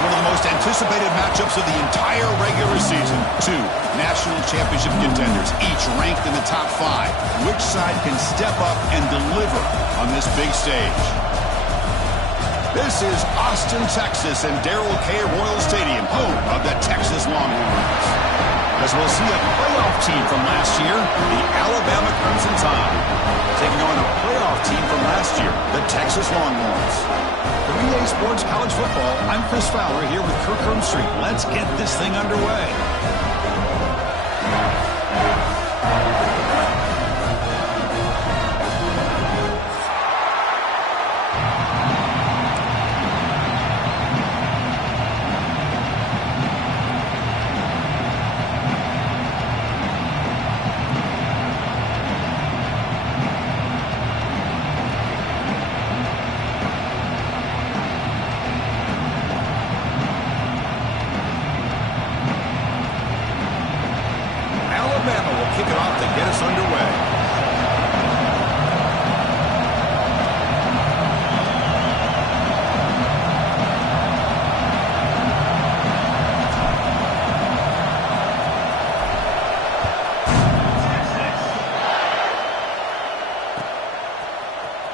one of the most anticipated matchups of the entire regular season. Two national championship contenders, each ranked in the top 5. Which side can step up and deliver on this big stage? This is Austin, Texas, and Darrell K. Royal Stadium, home of the Texas Longhorns. As we'll see a playoff team from last year, the Alabama Crimson Tide, taking on a playoff team from last year, the Texas Longhorns. For EA Sports College Football, I'm Chris Fowler here with Kirk Street. Let's get this thing underway. Bama will kick it off to get us underway.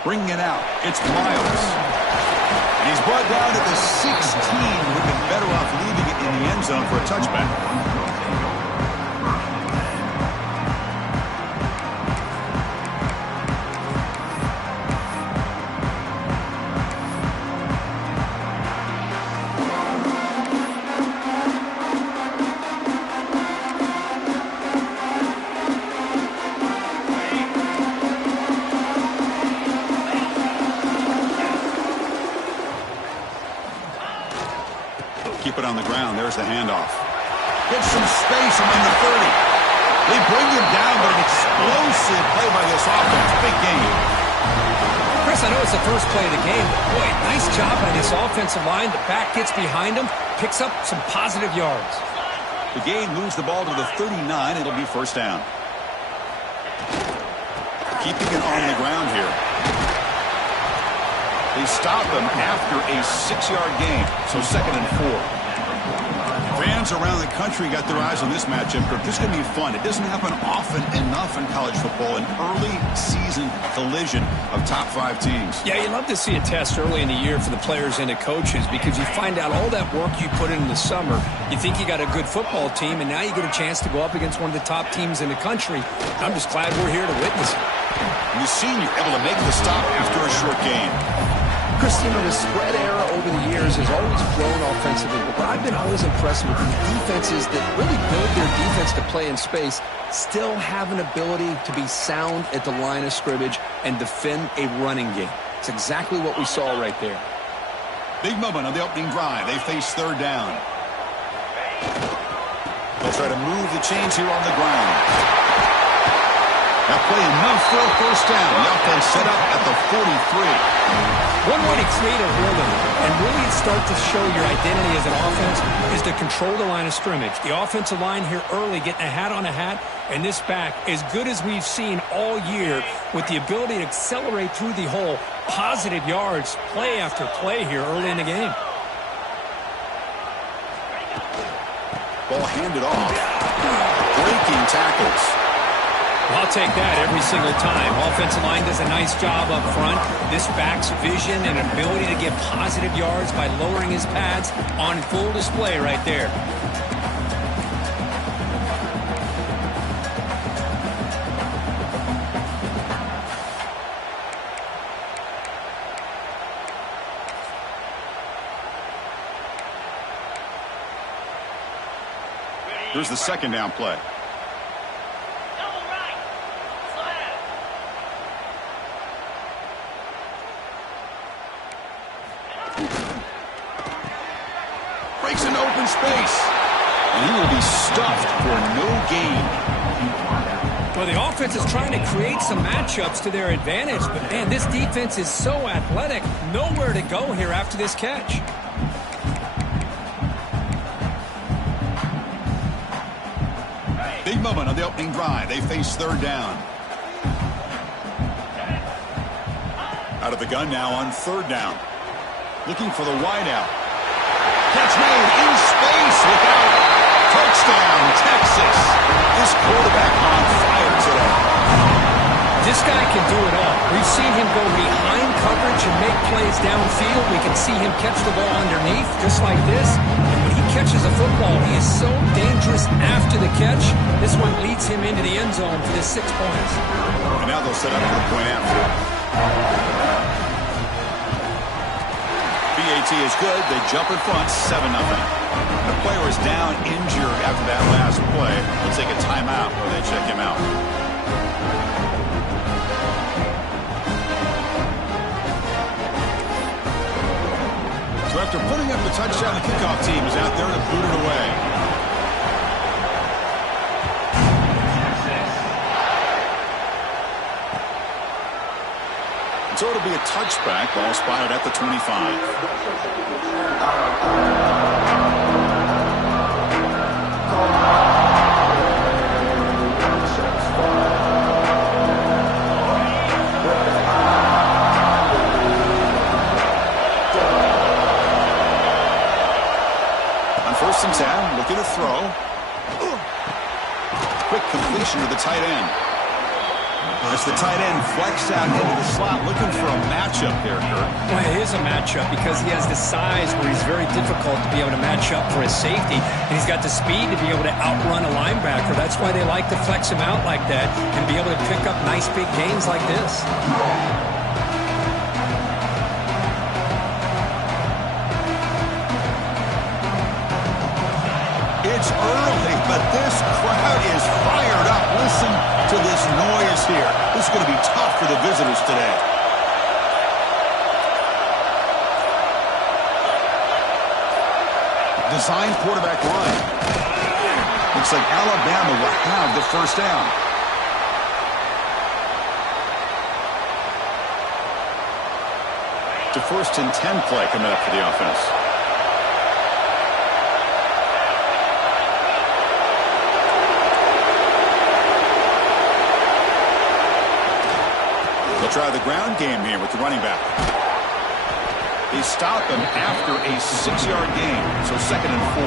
Bringing it out, it's Miles. And he's brought down at the 16. Would have been better off leaving it in the end zone for a touchback. Keep it on the ground. There's the handoff. Gets some space among the 30. They bring him down, but an explosive play by this offense. Big game. Chris, I know it's the first play of the game, but boy, nice job by this offensive line. The back gets behind him, picks up some positive yards. The gain moves the ball to the 39. It'll be first down. Keeping it on the ground here. They stop him after a 6-yard gain, so 2nd and 4. Fans around the country got their eyes on this matchup. This is going to be fun. It doesn't happen often enough in college football, an early season collision of top 5 teams. Yeah, you love to see a test early in the year for the players and the coaches because you find out all that work you put in the summer. You think you got a good football team, and now you get a chance to go up against one of the top teams in the country. I'm just glad we're here to witness it. And the senior able to make the stop after a short gain. Chris, you know, the spread era over the years has always grown offensively, but I've been always impressed with these defenses that really build their defense to play in space, still have an ability to be sound at the line of scrimmage and defend a running game. It's exactly what we saw right there. Big moment on the opening drive. They face 3rd down. They'll try to move the chains here on the ground. Now play enough for a first down. The offense set up at the 43. One way to create a rhythm and really start to show your identity as an offense is to control the line of scrimmage. The offensive line here early getting a hat on a hat, and this back as good as we've seen all year with the ability to accelerate through the hole. Positive yards, play after play here early in the game. Ball handed off. Breaking tackles. I'll take that every single time. Offensive line does a nice job up front. This back's vision and ability to get positive yards by lowering his pads on full display right there. Here's the 2nd down play. Breaks into open space. And he will be stuffed for no gain. Well, the offense is trying to create some matchups to their advantage, but man, this defense is so athletic. Nowhere to go here after this catch. Big moment on the opening drive. They face 3rd down. Out of the gun now on 3rd down. Looking for the wideout. Catch made in space without touchdown, Texas. This quarterback on fire today. This guy can do it all. We've seen him go behind coverage and make plays downfield. We can see him catch the ball underneath, just like this. And when he catches a football, he is so dangerous after the catch. This one leads him into the end zone for this 6 points. And now they'll set up for the point after. BAT is good. They jump in front, 7-0. The player is down injured after that last play. They'll take a timeout while they check him out. So after putting up the touchdown, the kickoff team is out there to boot it away. So it'll be a touchback. Ball spotted at the 25. On 1st and 10, looking to throw. Quick completion to the tight end. As the tight end flex out into the slot, looking for a matchup there, Kurt. Well, it is a matchup because he has the size where he's very difficult to be able to match up for his safety. And he's got the speed to be able to outrun a linebacker. That's why they like to flex him out like that and be able to pick up nice big gains like this. It's early, but this crowd is fired up. Listen to this noise here. This is going to be tough for the visitors today. Designed quarterback line. Looks like Alabama will have the first down. To 1st and 10 play coming up for the offense. Try the ground game here with the running back. They stop him after a 6-yard gain, so 2nd and 4.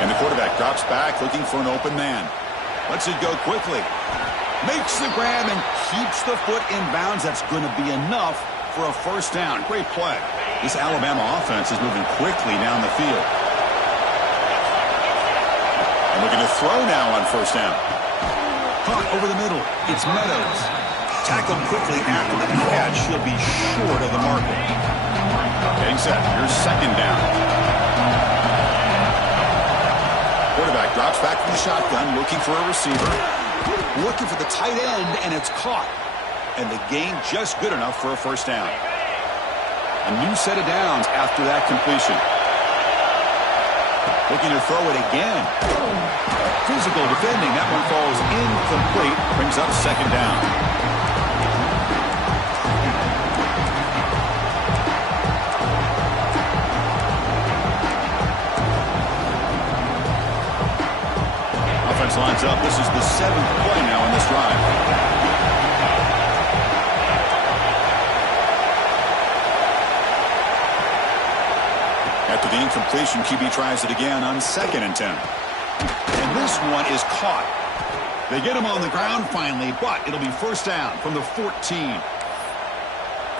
And the quarterback drops back looking for an open man. Lets it go quickly. Makes the grab and keeps the foot in bounds. That's going to be enough for a first down. Great play. This Alabama offense is moving quickly down the field. Looking to throw now on 1st down. Caught over the middle. It's Meadows. Tackled quickly after the catch. He'll be short of the marker. Getting set. Here's 2nd down. Quarterback drops back from the shotgun, looking for a receiver. Looking for the tight end, and it's caught. And the gain just good enough for a first down. A new set of downs after that completion. Looking to throw it again. Physical defending. That one falls incomplete. Brings up 2nd down. Offense lines up. This is the 7th play now in this drive. After the incompletion, QB tries it again on 2nd and 10. And this one is caught. They get him on the ground finally, but it'll be first down from the 14.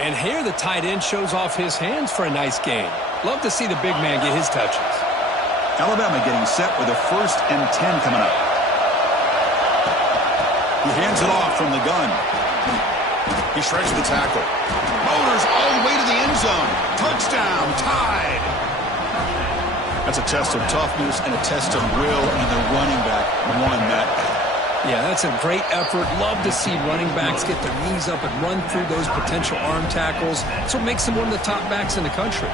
And here the tight end shows off his hands for a nice gain. Love to see the big man get his touches. Alabama getting set with a 1st and 10 coming up. He hands it off from the gun. He shreds the tackle. Motors all the way to the end zone. Touchdown, tied. That's a test of toughness and a test of will, and the running back won that. Yeah, that's a great effort. Love to see running backs get their knees up and run through those potential arm tackles. That's what makes them one of the top backs in the country.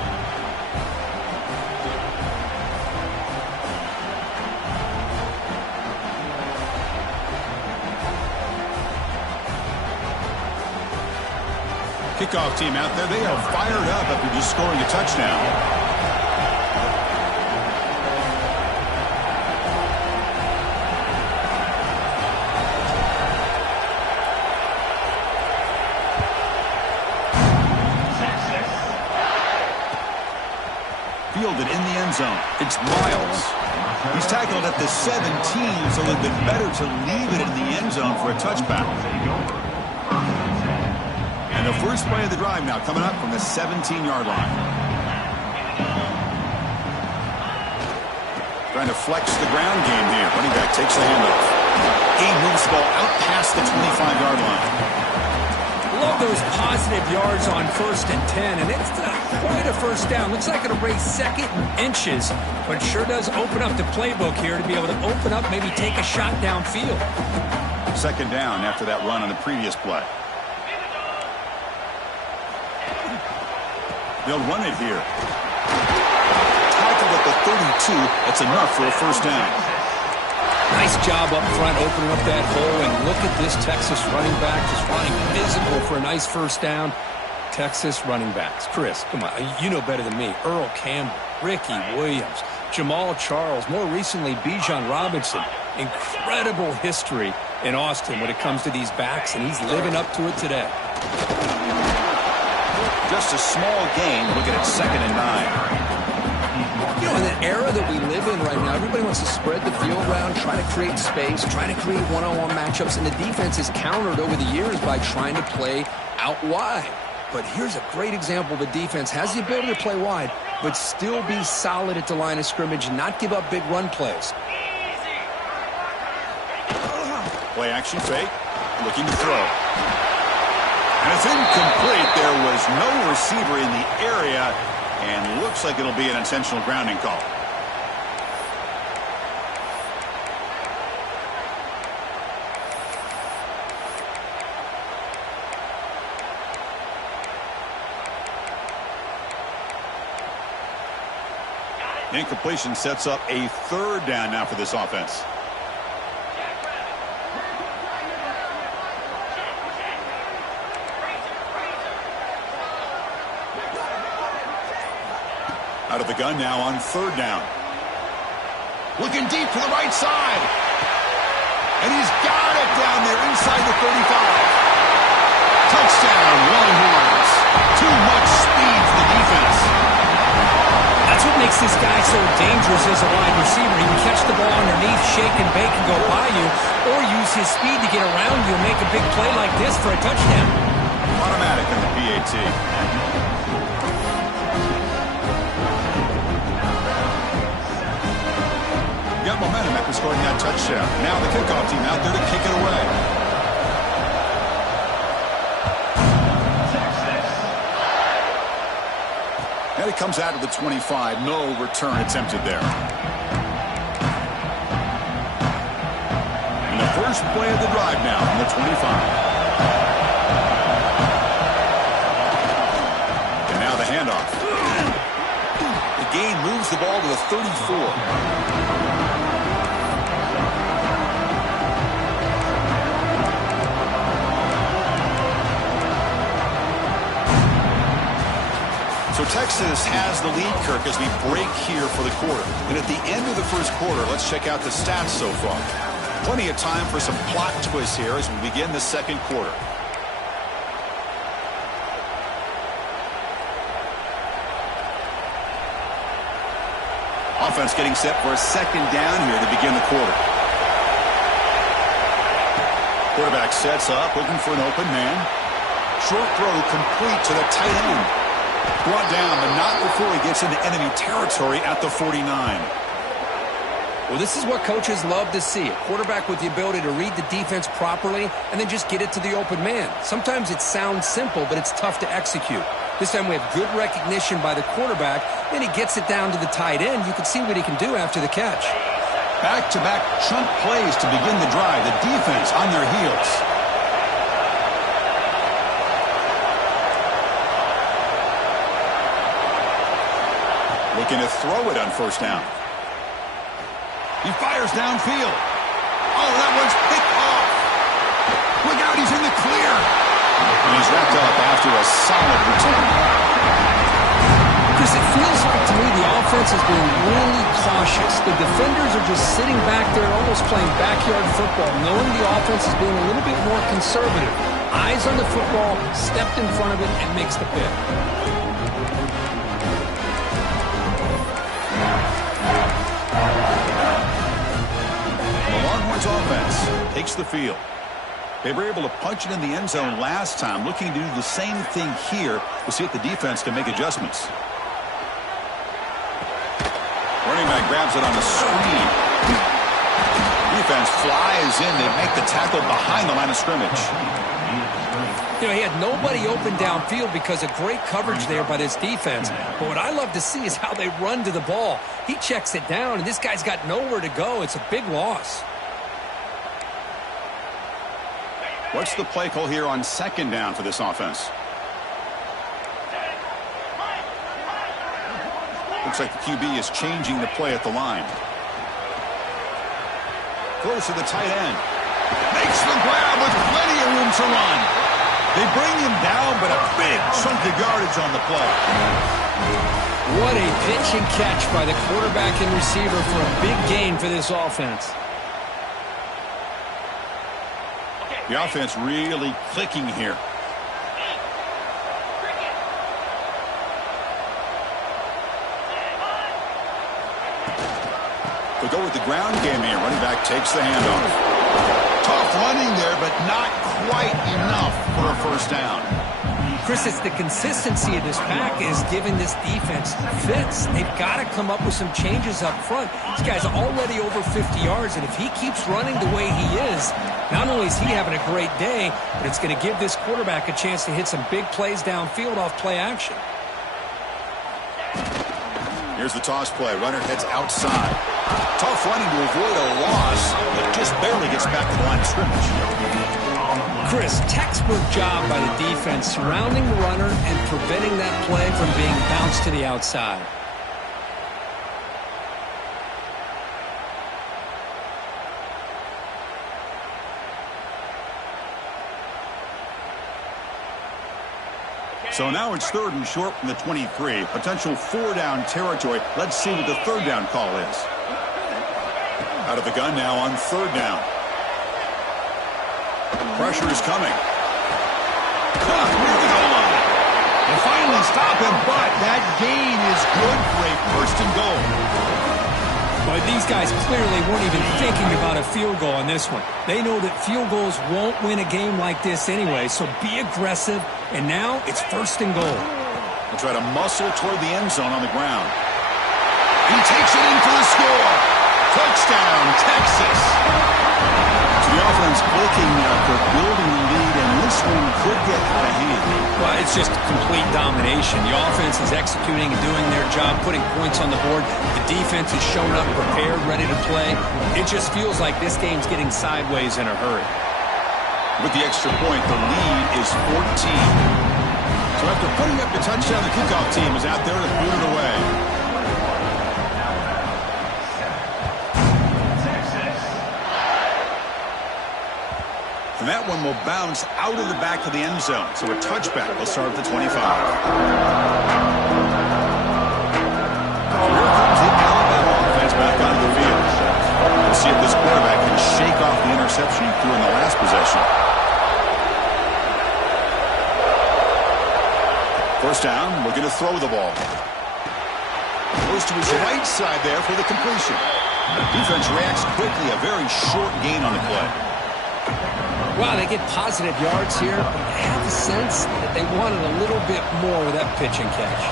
Kickoff team out there, they are fired up after just scoring a touchdown. fielded in the end zone. It's Miles. He's tackled at the 17, so it would have been better to leave it in the end zone for a touchback. And the first play of the drive now coming up from the 17-yard line. Trying to flex the ground game here. Running back takes the handoff. He moves the ball out past the 25-yard line. Love those positive yards on 1st and 10, and it's quite a first down. Looks like it'll raise second and inches, but sure does open up the playbook here to be able to open up, maybe take a shot downfield. Second down after that run on the previous play. They'll run it here. Tackled at the 32. That's enough for a first down. Nice job up front opening up that hole, and look at this Texas running back just running physical for a nice first down. Texas running backs. Chris, come on, you know better than me. Earl Campbell, Ricky Williams, Jamal Charles, more recently Bijan Robinson. Incredible history in Austin when it comes to these backs, and he's living up to it today. Just a small gain. Looking at 2nd and 9. You know, in the era that we live in right now, everybody wants to spread the field around, try to create space, try to create one-on-one matchups, and the defense is countered over the years by trying to play out wide. But here's a great example of a defense has the ability to play wide, but still be solid at the line of scrimmage and not give up big run plays. Play action fake, looking to throw. And it's incomplete. There was no receiver in the area. And looks like it'll be an intentional grounding call. Incompletion sets up a 3rd down now for this offense. Out of the gun now on 3rd down. Looking deep to the right side. And he's got it down there inside the 35. Touchdown, Longhorns. Too much speed for the defense. That's what makes this guy so dangerous as a wide receiver. He can catch the ball underneath, shake and bake and go by you, or use his speed to get around you and make a big play like this for a touchdown. Automatic in the PAT. Got momentum after scoring that touchdown. Now the kickoff team out there to kick it away. And it comes out of the 25. No return attempted there. And the first play of the drive now from the 25. And now the handoff. The gain moves the ball to the 34. So Texas has the lead, Kirk, as we break here for the quarter. And at the end of the first quarter, let's check out the stats so far. Plenty of time for some plot twists here as we begin the second quarter. Offense getting set for a 2nd down here to begin the quarter. Quarterback sets up, looking for an open man. Short throw complete to the tight end. Brought down, but not before he gets into enemy territory at the 49. Well, this is what coaches love to see. A quarterback with the ability to read the defense properly and then just get it to the open man. Sometimes it sounds simple, but it's tough to execute. This time we have good recognition by the quarterback, and he gets it down to the tight end. You can see what he can do after the catch. Back-to-back chunk plays to begin the drive. The defense on their heels. Looking to throw it on 1st down. He fires downfield. Oh, that one's picked off. Look out, he's in the clear. And he's wrapped up after a solid return. Chris, it feels like to me the offense is being really cautious. The defenders are just sitting back there almost playing backyard football, knowing the offense is being a little bit more conservative. Eyes on the football, stepped in front of it, and makes the pick. Browns offense takes the field. They were able to punch it in the end zone last time, looking to do the same thing here to see if the defense can make adjustments. Running back grabs it on the screen. Defense flies in. They make the tackle behind the line of scrimmage. You know, he had nobody open downfield because of great coverage there by this defense. But what I love to see is how they run to the ball. He checks it down, and this guy's got nowhere to go. It's a big loss. What's the play call here on second down for this offense? Looks like the QB is changing the play at the line. Close to the tight end. Makes the grab with plenty of room to run. They bring him down, but a big chunk of yardage on the play. What a pitch and catch by the quarterback and receiver for a big gain for this offense. The offense really clicking here. They'll go with the ground game here. Running back takes the handoff. Tough running there, but not quite enough for a first down. Chris, it's the consistency of this pack is giving this defense fits. They've got to come up with some changes up front. This guy's already over 50 yards, and if he keeps running the way he is, not only is he having a great day, but it's going to give this quarterback a chance to hit some big plays downfield off play action. Here's the toss play. Runner heads outside. Tough running to avoid a loss, but just barely gets back to the line of scrimmage. Chris, textbook job by the defense surrounding the runner and preventing that play from being bounced to the outside. So now it's third and short from the 23. Potential four-down territory. Let's see what the third down call is. Out of the gun now on third down. Pressure is coming. Caught near the goal line. They finally stop him, but that gain is good for a first and goal. But these guys clearly weren't even thinking about a field goal on this one. They know that field goals won't win a game like this anyway, so be aggressive, and now it's first and goal. They'll try to muscle toward the end zone on the ground. He takes it in for the score. Touchdown, Texas. So the offense clicking for building the lead, and this one could get out of hand. Well, it's just complete domination. The offense is executing and doing their job, putting points on the board. The defense is showing up prepared, ready to play. It just feels like this game's getting sideways in a hurry. With the extra point, the lead is 14. So after putting up the touchdown, the kickoff team is out there to boot it away. And that one will bounce out of the back of the end zone. So a touchback will start at the 25. So here comes the Alabama offense back onto the field. We'll see if this quarterback can shake off the interception he threw in the last possession. First down, we're going to throw the ball. Goes to his right side there for the completion. Defense reacts quickly, a very short gain on the play. Wow, they get positive yards here, but I have the sense that they wanted a little bit more with that pitch and catch.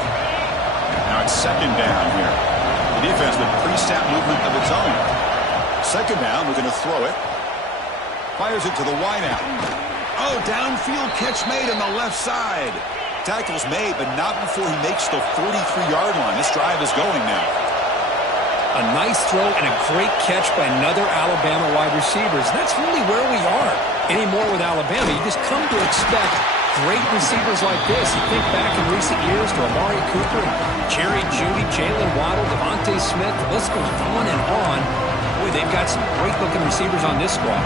Now it's second down here. The defense with pre-snap movement of its own. Second down, we're going to throw it. Fires it to the wideout. Oh, downfield catch made on the left side. Tackle's made, but not before he makes the 43-yard line. This drive is going now. A nice throw and a great catch by another Alabama wide receivers. That's really where we are anymore with Alabama. You just come to expect great receivers like this. You think back in recent years to Amari Cooper, Jerry Jeudy, Jalen Waddle, Devontae Smith. The list goes on and on. Boy, they've got some great-looking receivers on this squad.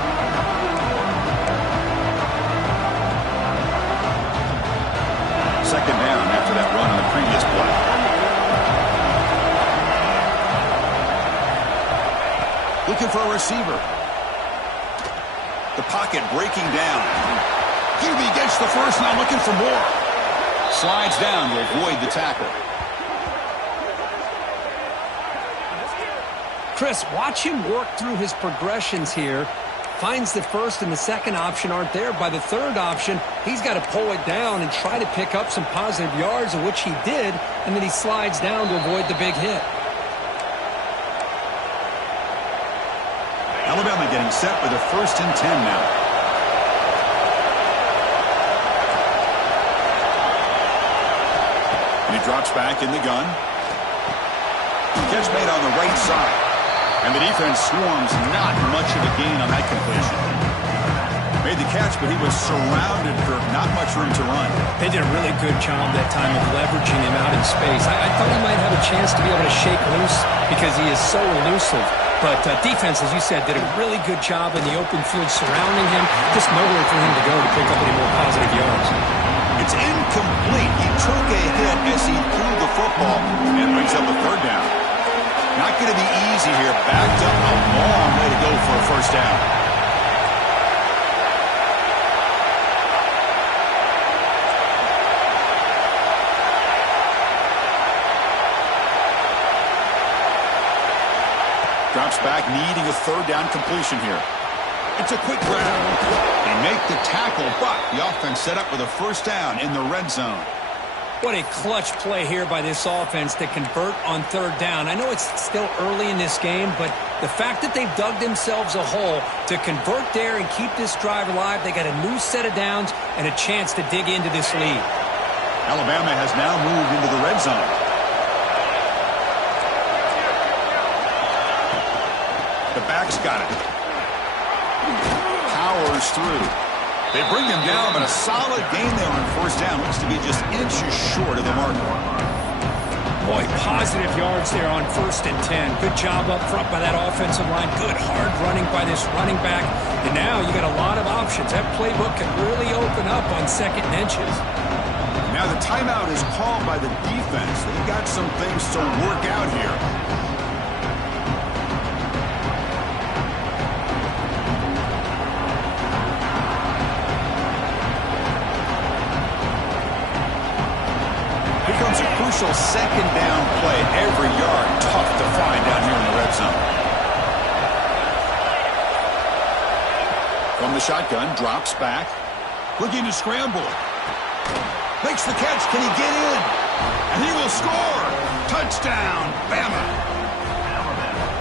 Second down after that run on the previous play. Looking for a receiver. The pocket breaking down. QB gets the first, now looking for more. Slides down to avoid the tackle. Chris, watch him work through his progressions here. Finds the first and the second option aren't there. By the third option, he's got to pull it down and try to pick up some positive yards, of which he did, and then he slides down to avoid the big hit. Alabama getting set with a 1st and 10 now. And he drops back in the gun. Catch made on the right side. And the defense swarms, not much of a gain on that completion. Made the catch, but he was surrounded for not much room to run. They did a really good job that time of leveraging him out in space. I thought he might have a chance to be able to shake loose because he is so elusive. But defense, as you said, did a really good job in the open field surrounding him. Just nowhere for him to go to pick up any more positive yards. It's incomplete. He took a hit as he threw the football and brings up a 3rd down. Not going to be easy here. Backed up a long way to go for a 1st down. Drops back, needing a 3rd down completion here. It's a quick grab. They make the tackle, but the offense set up with a 1st down in the red zone. What a clutch play here by this offense to convert on 3rd down. I know it's still early in this game, but the fact that they've dug themselves a hole to convert there and keep this drive alive, they got a new set of downs and a chance to dig into this lead. Alabama has now moved into the red zone. The back's got it. Powers through. They bring him down, but a solid gain there on 1st down. Looks to be just inches short of the mark. Boy, positive yards there on 1st and 10. Good job up front by that offensive line. Good hard running by this running back. And now you got a lot of options. That playbook can really open up on 2nd and inches. Now the timeout is called by the defense. They've got some things to work out here. Comes a crucial 2nd down play. Every yard tough to find down here in the red zone. From the shotgun, drops back. Looking to scramble. Makes the catch. Can he get in? And he will score. Touchdown, Bama.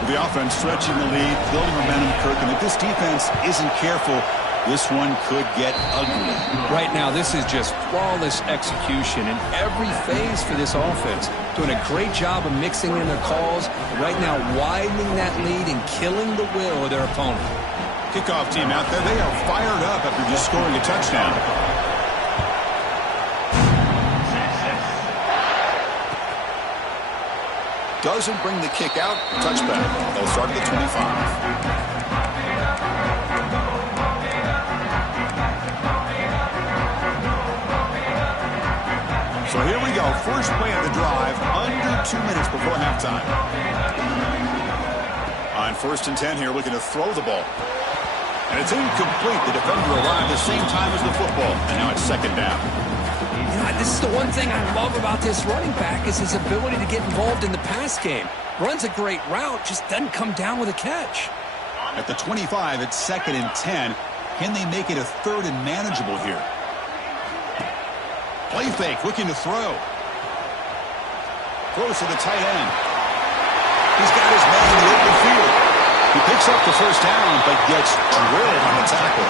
The offense stretching the lead, building momentum, Kirk. And if this defense isn't careful, this one could get ugly. Right now, this is just flawless execution in every phase for this offense. Doing a great job of mixing in their calls. Right now, widening that lead and killing the will of their opponent. Kickoff team out there. They are fired up after just scoring a touchdown. Doesn't bring the kick out. Touchback. They'll start at the 25. So here we go. First play of the drive, under 2 minutes before halftime. On 1st and 10 here, looking to throw the ball. And it's incomplete. The defender arrived the same time as the football. And now it's 2nd down. You know, this is the one thing I love about this running back is his ability to get involved in the pass game. Runs a great route, just doesn't come down with a catch. At the 25, it's 2nd and 10. Can they make it a 3rd and manageable here? Play fake, looking to throw. Throws to the tight end. He's got his man in the open field. He picks up the 1st down, but gets drilled on the tackle.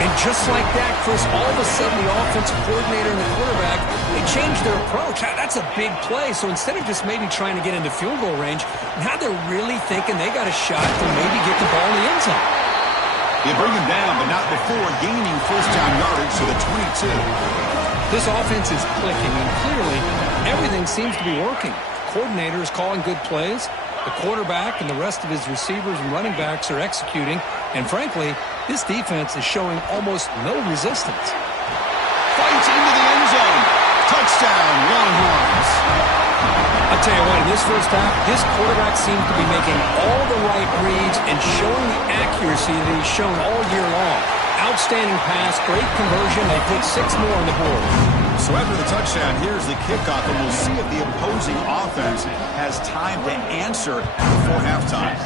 And just like that, Chris, all of a sudden the offensive coordinator and the quarterback, they changed their approach. That's a big play. So instead of just maybe trying to get into field goal range, now they're really thinking they got a shot to maybe get the ball in the end zone. They bring him down, but not before gaining 1st down yardage to the 22. This offense is clicking, and clearly everything seems to be working. The coordinator is calling good plays. The quarterback and the rest of his receivers and running backs are executing. And frankly, this defense is showing almost no resistance. Fights into the end zone. Touchdown, Longhorns. I'll tell you what, in this first half, this quarterback seems to be making all the right reads and showing the accuracy that he's shown all year long. Outstanding pass, great conversion. They put 6 more on the board. So after the touchdown, here's the kickoff, and we'll see if the opposing offense has time to answer before halftime.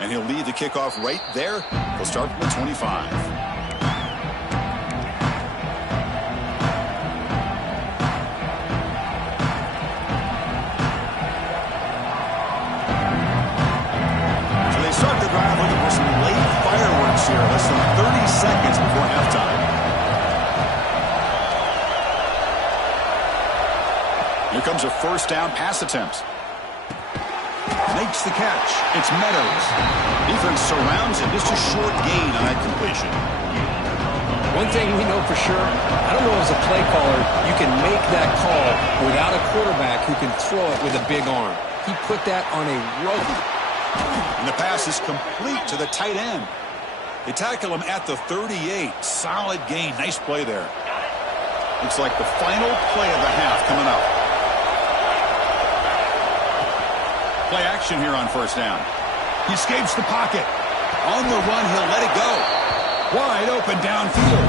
And he'll lead the kickoff right there. We'll start from the 25. Start the drive looking for some late fireworks here. Less than 30 seconds before halftime. Here comes a first down pass attempt. Makes the catch. It's Meadows. Defense surrounds him. Just a short gain on that completion. One thing we know for sure, I don't know as a play caller, you can make that call without a quarterback who can throw it with a big arm. He put that on a rope. And the pass is complete to the tight end. They tackle him at the 38. Solid gain. Nice play there. Looks like the final play of the half coming up. Play action here on first down. He escapes the pocket. On the run, he'll let it go. Wide open downfield.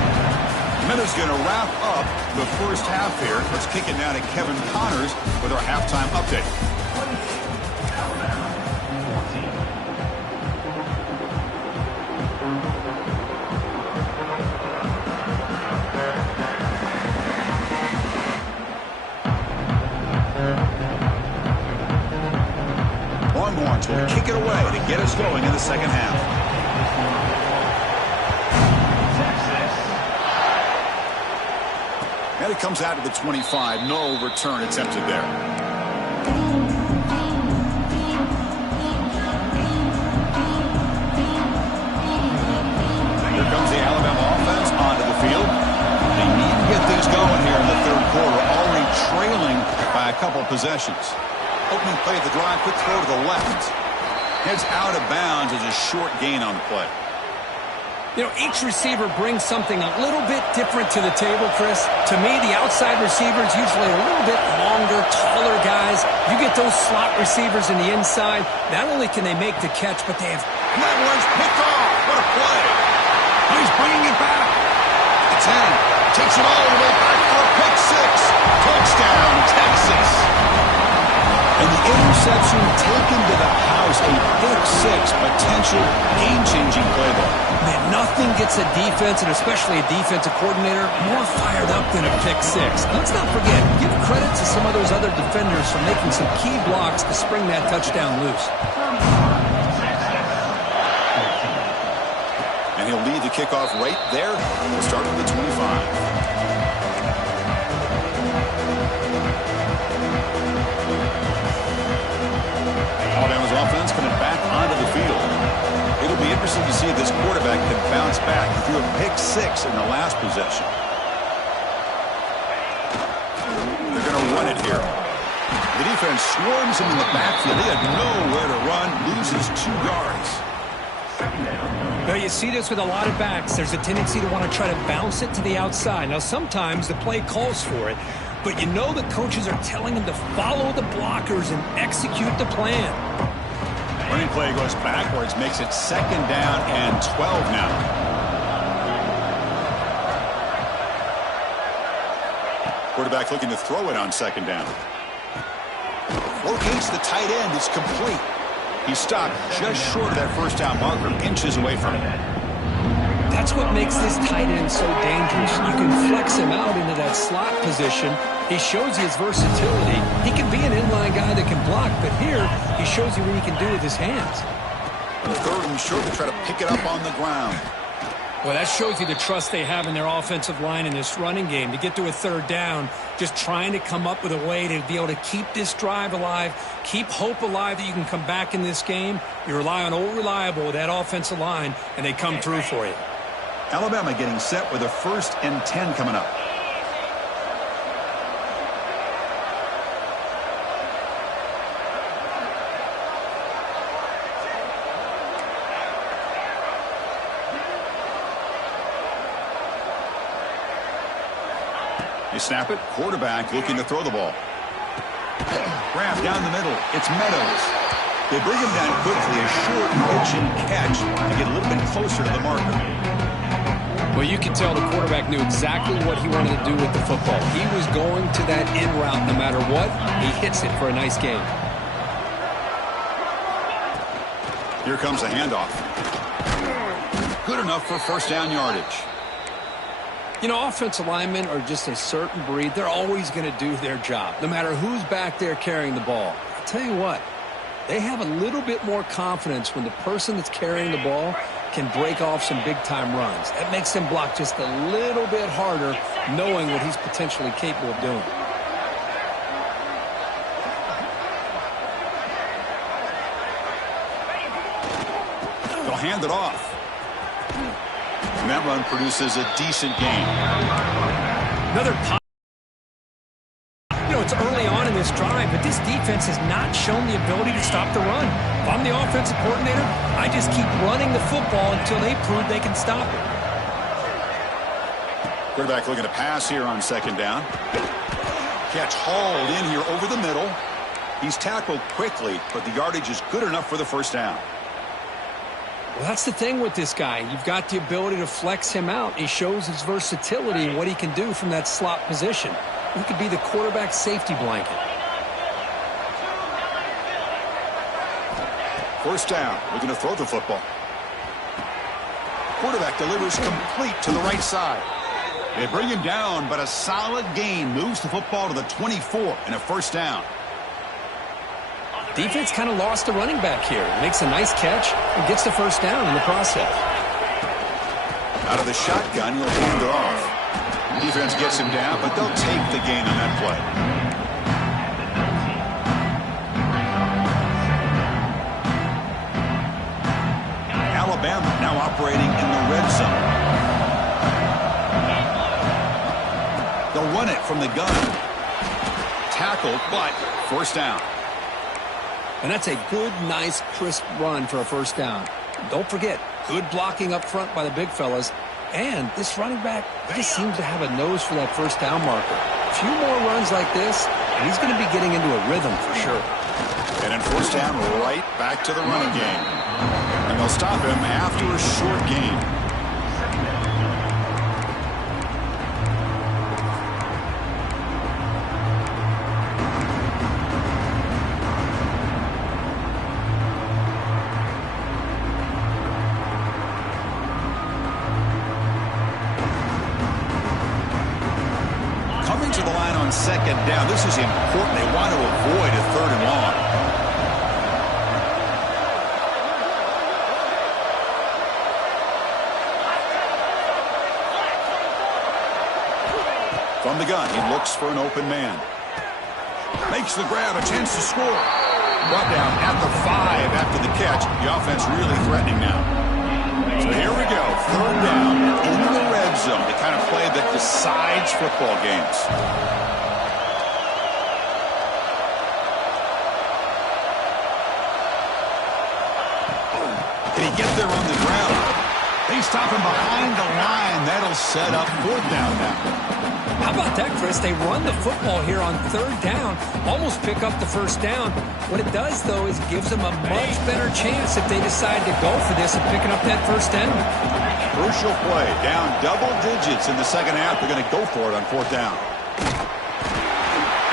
Meadows going to wrap up the first half here. Let's kick it now to Kevin Connors with our halftime update. Longhorns will kick it away to get us going in the second half. And it comes out to the 25. No return attempted there. Here comes the Alabama offense onto the field. They need to get things going here in the third quarter, already trailing by a couple possessions. Opening play of the drive, quick throw to the left. Heads out of bounds as a short gain on the play. You know, each receiver brings something a little bit different to the table, Chris. To me, the outside receivers usually a little bit longer, taller guys. You get those slot receivers in the inside, not only can they make the catch, but they have... And that one's picked off. What a play. He's bringing it back. The 10. Takes it all the way back for a pick six. Touchdown, Texas. And the interception taken to the house, a pick six, potential game-changing play there. Man, nothing gets a defense, and especially a defensive coordinator, more fired up than a pick six. Let's not forget, give credit to some of those other defenders for making some key blocks to spring that touchdown loose. And he'll lead the kickoff right there. We'll start with the 25. Alabama's offense coming back onto the field. It'll be interesting to see if this quarterback can bounce back. He threw a pick six in the last possession. They're going to run it here. The defense swarms him in the backfield. He had nowhere to run, loses 2 yards. Now, you see this with a lot of backs. There's a tendency to want to try to bounce it to the outside. Now, sometimes the play calls for it, but you know the coaches are telling them to follow the blockers and execute the plan. Running play goes backwards, makes it second down and 12 now. Quarterback looking to throw it on second down. Locates the tight end. It's complete. He stopped just short of that first down marker, inches away from it. That's what makes this tight end so dangerous. You can flex him out into that slot position. He shows you his versatility. He can be an inline guy that can block, but here he shows you what he can do with his hands. The third and short to try to pick it up on the ground. Well, that shows you the trust they have in their offensive line in this running game. To get to a third down, just trying to come up with a way to be able to keep this drive alive, keep hope alive that you can come back in this game. You rely on old reliable with that offensive line, and they come through for you. Alabama getting set with a 1st and 10 coming up. They snap it. Quarterback looking to throw the ball. Grab down the middle. It's Meadows. They bring him down quickly. A short pitch and catch to get a little bit closer to the marker. Well, you can tell the quarterback knew exactly what he wanted to do with the football. He was going to that in route no matter what. He hits it for a nice gain. Here comes a handoff. Good enough for first down yardage. You know, offensive linemen are just a certain breed. They're always going to do their job, no matter who's back there carrying the ball. I'll tell you what, they have a little bit more confidence when the person that's carrying the ball can break off some big-time runs. That makes them block just a little bit harder, knowing what he's potentially capable of doing. They'll hand it off. And that run produces a decent gain. Another pop. You know, it's early on in this drive, but this defense has not shown the ability to stop the run. If I'm the offensive coordinator, I just keep running the football until they prove they can stop it. Quarterback looking to pass here on second down. Catch hauled in here over the middle. He's tackled quickly, but the yardage is good enough for the first down. Well, that's the thing with this guy. You've got the ability to flex him out. He shows his versatility and what he can do from that slot position. He could be the quarterback safety blanket. First down, looking to throw the football. Quarterback delivers complete to the right side. They bring him down, but a solid gain moves the football to the 24 and a first down. Defense kind of lost the running back here. Makes a nice catch and gets the first down in the process. Out of the shotgun, he'll hand it off. Defense gets him down, but they'll take the gain on that play. Alabama now operating in the red zone. They'll run it from the gun. Tackled, but first down. And that's a good, nice, crisp run for a first down. Don't forget, good blocking up front by the big fellas. And this running back just seems to have a nose for that first down marker. A few more runs like this, and he's going to be getting into a rhythm for sure. And in first down, right back to the running game. And they'll stop him after a short gain. Coming to the line on second down. This is important. They want to avoid a third and long. From the gun, he looks for an open man. Makes the grab, a chance to score. Brought down at the 5 after the catch. The offense really threatening now. So here we go. Third down in the red zone. The kind of play that decides football games. Can he get there on the ground? They stop him behind the line. That'll set up fourth down now. How about that, Chris? They run the football here on third down, almost pick up the first down. What it does, though, is it gives them a much better chance if they decide to go for this and picking up that first down. Crucial play. Down double digits in the second half. They're going to go for it on fourth down.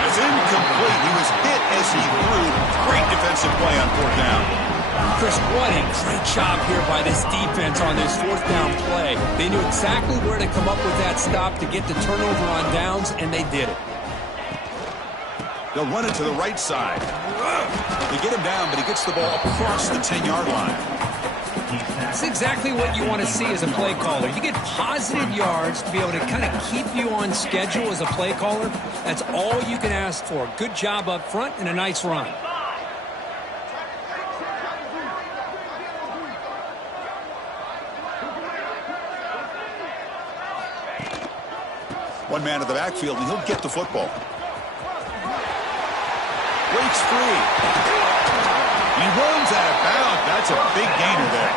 It's incomplete. He was hit as he threw. Great defensive play on fourth down. Chris, what a great job here by this defense on this fourth down play. They knew exactly where to come up with that stop to get the turnover on downs, and they did it. They'll run it to the right side. They get him down, but he gets the ball across the 10-yard line. That's exactly what you want to see as a play caller. You get positive yards to be able to kind of keep you on schedule as a play caller. That's all you can ask for. Good job up front and a nice run. One man in the backfield, and he'll get the football. Breaks free. He runs out of bounds. That's a big gainer there.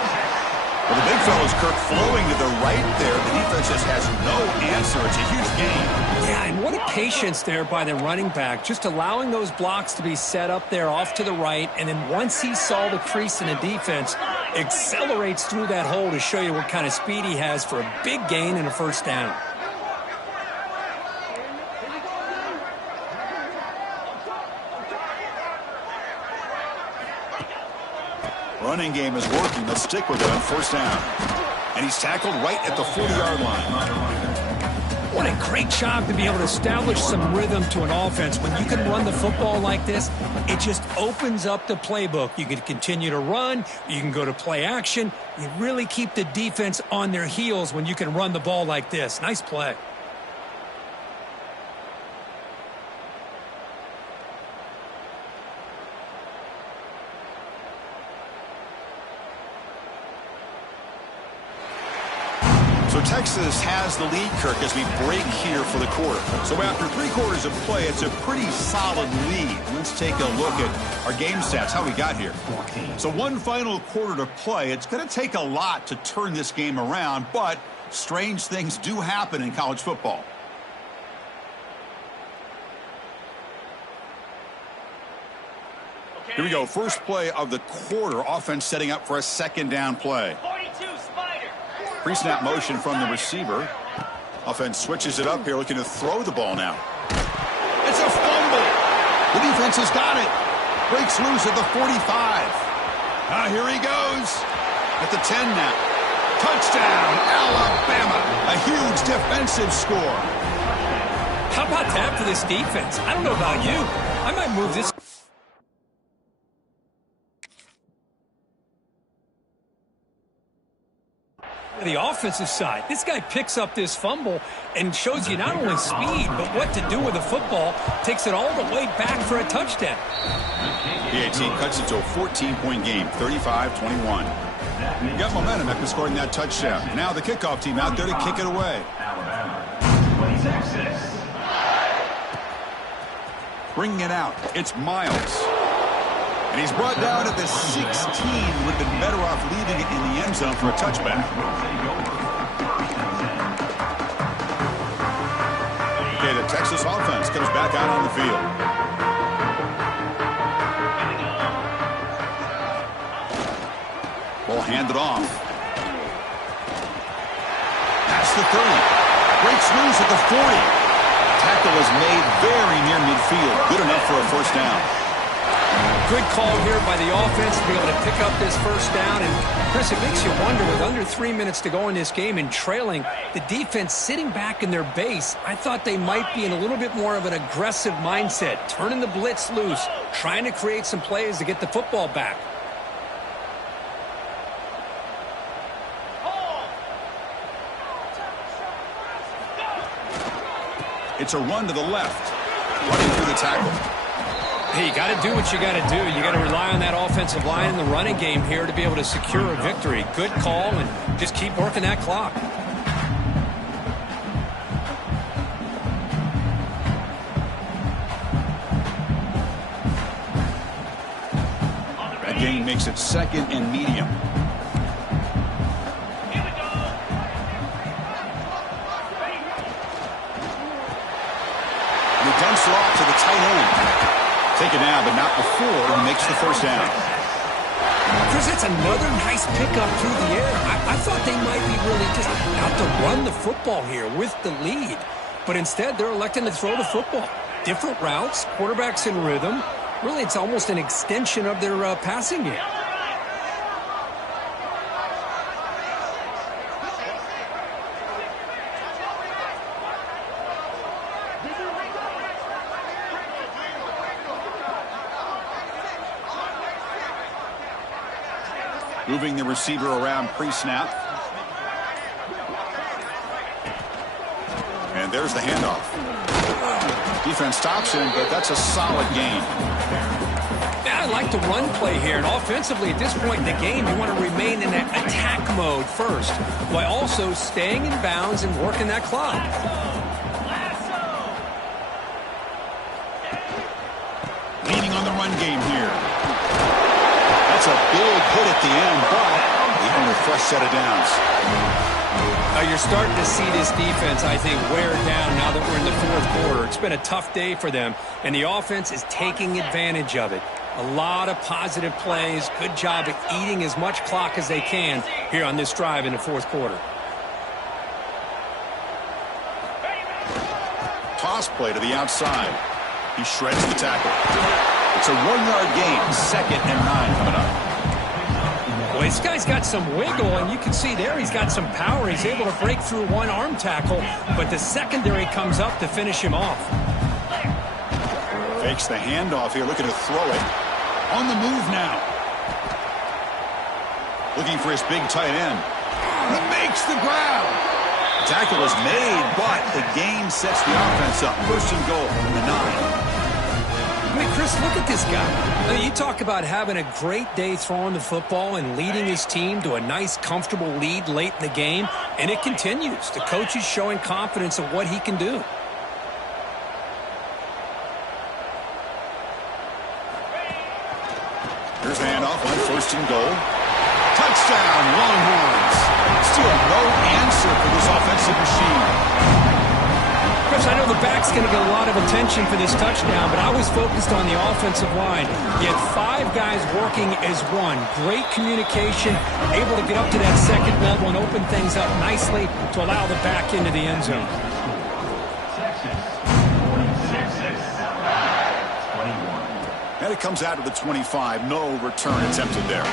Well, the big fellow's Kirk flowing to the right there. The defense just has no answer. It's a huge gain. Yeah, and what a patience there by the running back. Just allowing those blocks to be set up there off to the right. And then once he saw the crease in the defense, accelerates through that hole to show you what kind of speed he has for a big gain and a first down. Running game is working. Let's stick with it on first down. And he's tackled right at the 40-yard line. What a great job to be able to establish some rhythm to an offense. When you can run the football like this, it just opens up the playbook. You can continue to run. You can go to play action. You really keep the defense on their heels when you can run the ball like this. Nice play. So Texas has the lead, Kirk, as we break here for the quarter. So after 3 quarters of play, it's a pretty solid lead. Let's take a look at our game stats, how we got here. So one final quarter to play. It's going to take a lot to turn this game around, but strange things do happen in college football. Here we go. First play of the quarter. Offense setting up for a second down play. Pre-snap motion from the receiver. Offense switches it up here, looking to throw the ball now. It's a fumble. The defense has got it. Breaks loose at the 45. Here he goes. At the 10 now. Touchdown, Alabama. A huge defensive score. How about that for this defense? I don't know about you. I might move this. The offensive side. This guy picks up this fumble and shows you not only speed, but what to do with the football. Takes it all the way back for a touchdown. PAT cuts it to a 14-point game, 35-21. You got momentum after scoring that touchdown. Now the kickoff team out there to kick it away. Bringing it out, it's Miles. And he's brought down at the 16. Would have been better off leaving it in the end zone for a touchback. Okay, the Texas offense comes back out on the field. Ball handed off. Past the 30. Breaks loose at the 40. Tackle is made very near midfield. Good enough for a first down. Good call here by the offense to be able to pick up this first down. And, Chris, it makes you wonder, with under 3 minutes to go in this game and trailing, the defense sitting back in their base, I thought they might be in a little bit more of an aggressive mindset, turning the blitz loose, trying to create some plays to get the football back. It's a run to the left. Running through the tackle. Hey, you got to do what you got to do. You got to rely on that offensive line in the running game here to be able to secure a victory. Good call, and just keep working that clock. That gain makes it second and medium. And he dumps it off to the tight end. Taken down, but not before he makes the first down. Chris, that's another nice pickup through the air. I thought they might be really just out to run the football here with the lead. But instead, they're electing to throw the football. Different routes, quarterbacks in rhythm. Really, it's almost an extension of their passing game. Moving the receiver around pre-snap. And there's the handoff. Defense stops him, but that's a solid gain. I like the run play here. And offensively, at this point in the game, you want to remain in that attack mode first, while also staying in bounds and working that clock. Leaning on the run game here. That's a big hit at the end, but the only fresh set of downs. You're starting to see this defense, I think, wear down now that we're in the fourth quarter. It's been a tough day for them, and the offense is taking advantage of it. A lot of positive plays. Good job at eating as much clock as they can here on this drive in the fourth quarter. Toss play to the outside. He shreds the tackle. It's a 1-yard gain. 2nd and 9 coming up. Well, this guy's got some wiggle, and you can see there he's got some power. He's able to break through one arm tackle, but the secondary comes up to finish him off. Fakes the handoff here, looking to throw it. On the move now. Looking for his big tight end. He makes the grab. Tackle is made, but the gain sets the offense up. 1st and goal from the 9. I mean, Chris, look at this guy. I mean, you talk about having a great day throwing the football and leading his team to a nice, comfortable lead late in the game, and it continues. The coach is showing confidence of what he can do. Here's the handoff on 1st and goal. Touchdown, Longhorns. Still no answer for this offensive machine. Chris, I know the back's going to get a lot of attention for this touchdown, but I was focused on the offensive line. You had 5 guys working as one. Great communication, able to get up to that second level and open things up nicely to allow the back into the end zone. And it comes out of the 25. No return attempted there.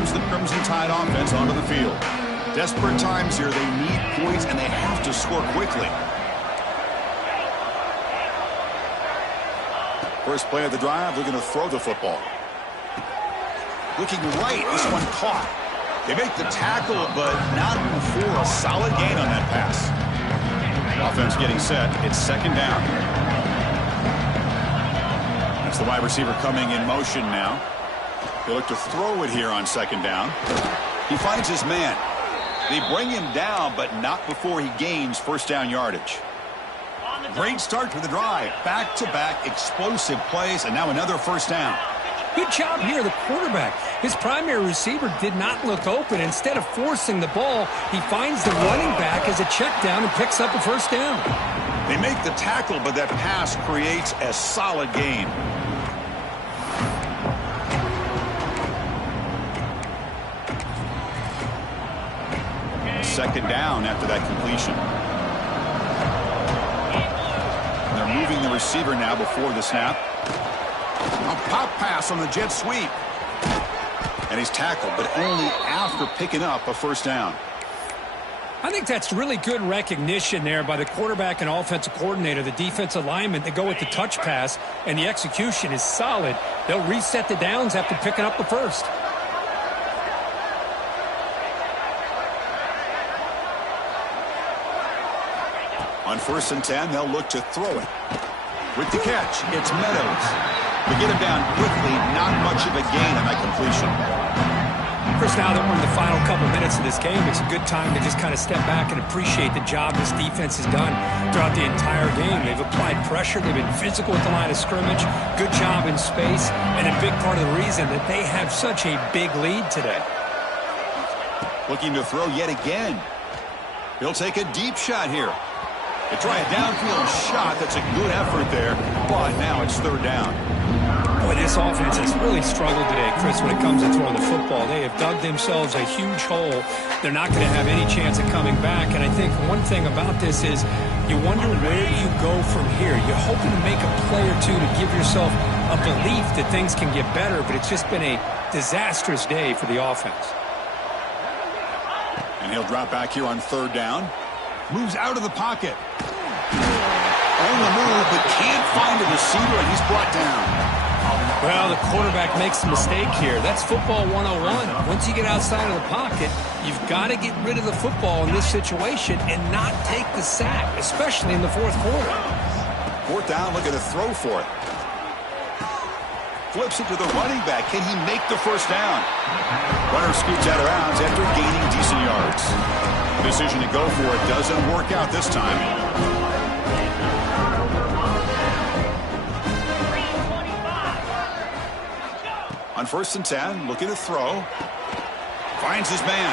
The Crimson Tide offense onto the field. Desperate times here. They need points, and they have to score quickly. First play of the drive, looking to throw the football. Looking right, this one caught. They make the tackle, but not before a solid gain on that pass. Offense getting set. It's 2nd down. That's the wide receiver coming in motion now. They look to throw it here on 2nd down. He finds his man. They bring him down, but not before he gains 1st down yardage. Great start to the drive. Back-to-back explosive plays, and now another 1st down. Good job here, the quarterback. His primary receiver did not look open. Instead of forcing the ball, he finds the running back as a check down and picks up a 1st down. They make the tackle, but that pass creates a solid gain. 2nd down after that completion. They're moving the receiver now before the snap. A pop pass on the jet sweep. And he's tackled, but only after picking up a 1st down. I think that's really good recognition there by the quarterback and offensive coordinator, the defensive lineman. They go with the touch pass, and the execution is solid. They'll reset the downs after picking up the 1st. On 1st and 10, they'll look to throw it. With the catch, it's Meadows. They get him down quickly, not much of a gain on that completion. Chris, now that we're in the final couple minutes of this game, it's a good time to just kind of step back and appreciate the job this defense has done throughout the entire game. They've applied pressure. They've been physical at the line of scrimmage. Good job in space, and a big part of the reason that they have such a big lead today. Looking to throw yet again. He'll take a deep shot here. They try a downfield shot. That's a good effort there, but now it's 3rd down. Boy, this offense has really struggled today, Chris, when it comes to throwing the football. They have dug themselves a huge hole. They're not going to have any chance of coming back, and I think one thing about this is you wonder where you go from here. You're hoping to make a play or two to give yourself a belief that things can get better, but it's just been a disastrous day for the offense. And he'll drop back here on 3rd down. Moves out of the pocket. On the move, but can't find a receiver, and he's brought down. Well, the quarterback makes a mistake here. That's football 101. Once you get outside of the pocket, you've got to get rid of the football in this situation and not take the sack, especially in the 4th quarter. 4th down, looking to throw for it. Flips it to the running back. Can he make the 1st down? Runner scoots out of bounds after gaining decent yards. The decision to go for it doesn't work out this time. On 1st and 10, looking to throw. Finds his man.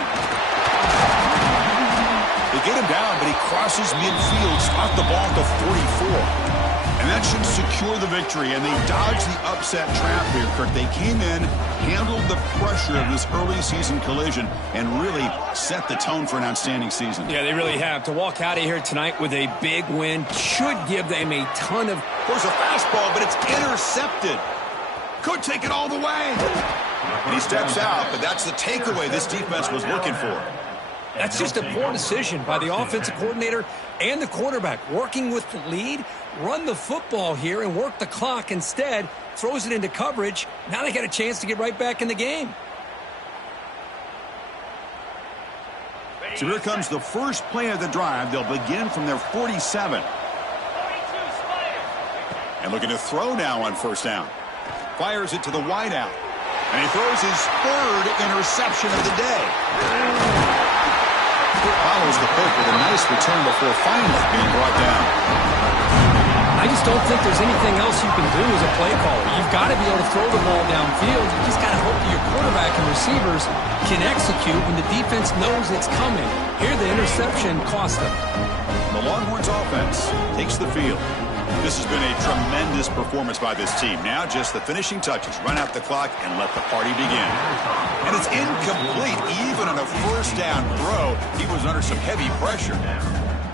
They get him down, but he crosses midfield, spot the ball to 44. And that should secure the victory, and they dodged the upset trap here, Kirk. They came in, handled the pressure of this early season collision, and really set the tone for an outstanding season. Yeah, they really have. To walk out of here tonight with a big win should give them a ton of... There's a fastball, but it's intercepted. Could take it all the way. And he steps out, but that's the takeaway this defense was looking for. That's just a poor decision by the offensive coordinator and the quarterback. Working with the lead, run the football here and work the clock. Instead, throws it into coverage. Now they got a chance to get right back in the game. So here comes the first play of the drive. They'll begin from their 47. And looking to throw now on first down. Fires it to the wideout. And he throws his third interception of the day. Follows the pick with a nice return before finally being brought down. I just don't think there's anything else you can do as a play caller. You've got to be able to throw the ball downfield. You just got to hope that your quarterback and receivers can execute when the defense knows it's coming. Here, the interception cost them. The Longhorns offense takes the field. This has been a tremendous performance by this team. Now just the finishing touches. Run out the clock and let the party begin. And it's incomplete. Even on a first down throw, he was under some heavy pressure.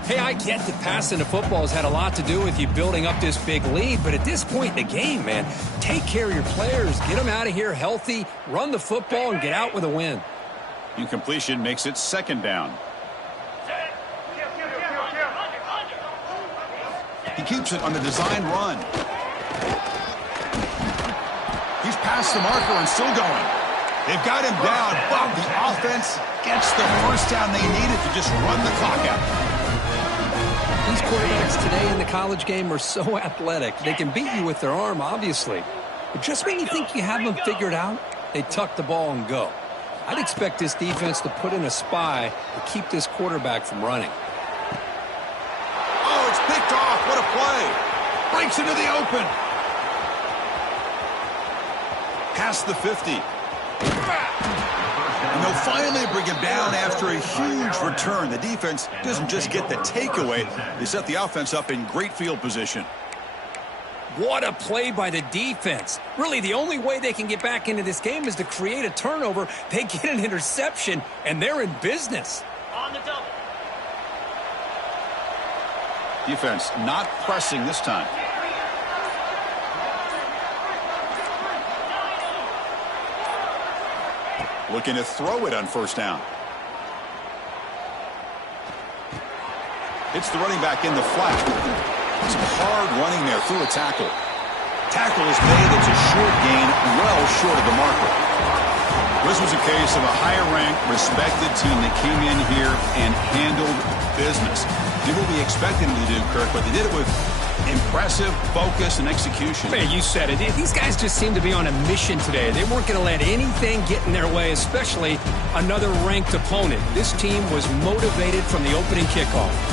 Hey, I get that passing the football has had a lot to do with you building up this big lead, but at this point in the game, man, take care of your players. Get them out of here healthy, run the football, and get out with a win. Incompletion makes it second down. He keeps it on the design run. He's past the marker and still going. They've got him down, but the offense gets the first down they needed to just run the clock out. These quarterbacks today in the college game are so athletic. They can beat you with their arm, obviously. But just when you think you have them figured out, they tuck the ball and go. I'd expect this defense to put in a spy to keep this quarterback from running. Oh, it's picked off. What a play. Breaks into the open. Past the 50. And they'll finally bring him down after a huge return. The defense doesn't just get the takeaway. They set the offense up in great field position. What a play by the defense. Really, the only way they can get back into this game is to create a turnover. They get an interception, and they're in business. On the double. Defense not pressing this time. Looking to throw it on first down. It's the running back in the flat. Some hard running there through a tackle. Tackle is made. It's a short gain, well short of the marker. This was a case of a higher-ranked, respected team that came in here and handled business. Did what we expected them to do, Kirk, but they did it with impressive focus and execution. Man, you said it. These guys just seem to be on a mission today. They weren't going to let anything get in their way, especially another ranked opponent. This team was motivated from the opening kickoff.